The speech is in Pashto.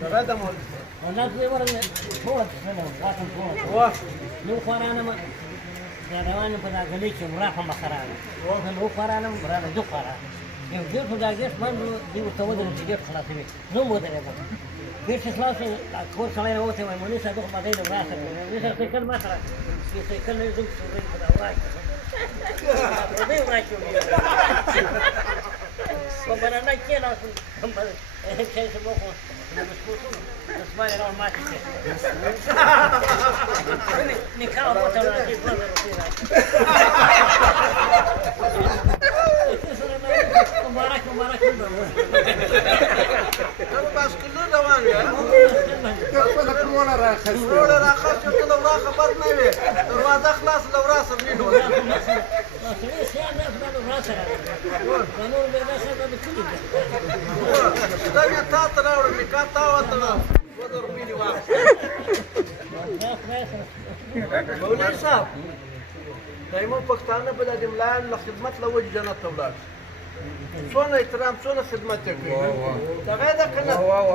دغه د مولوي والناس ورنه ټول څه راځم ټول واه نو خورانه ما روانه په دا غلي کې مرافه مخرانه نو خورانه مرانه جو خورانه یو ډېر په دا کې باندې دی ته ودرې چې ډېر خلاصوي نو مو درېږم ډېر څه خلاص کور سره وته مې مونږ سره دغه باندې راځه نو څه کل ما سره چې کل نه زوم څه په دا وای په دې وای چې په باندې کې نه هم چې څه مو خو اسمعي لو ما تشتي نكاو بطل مبارك مبارك بس كله روان يا ولا راخص ولا راخص شفت لو راخ خبر ما وي دروازه خلاص لو راس منه دنيا تاطلع والمكان طاوطنا ودر ميني واقف مولوي صاحب دايما پښتانه په د ملایان له خدمت له وجه جنت ته ولاړ څونه احترام څونه خدمت کوي دغه دا کنه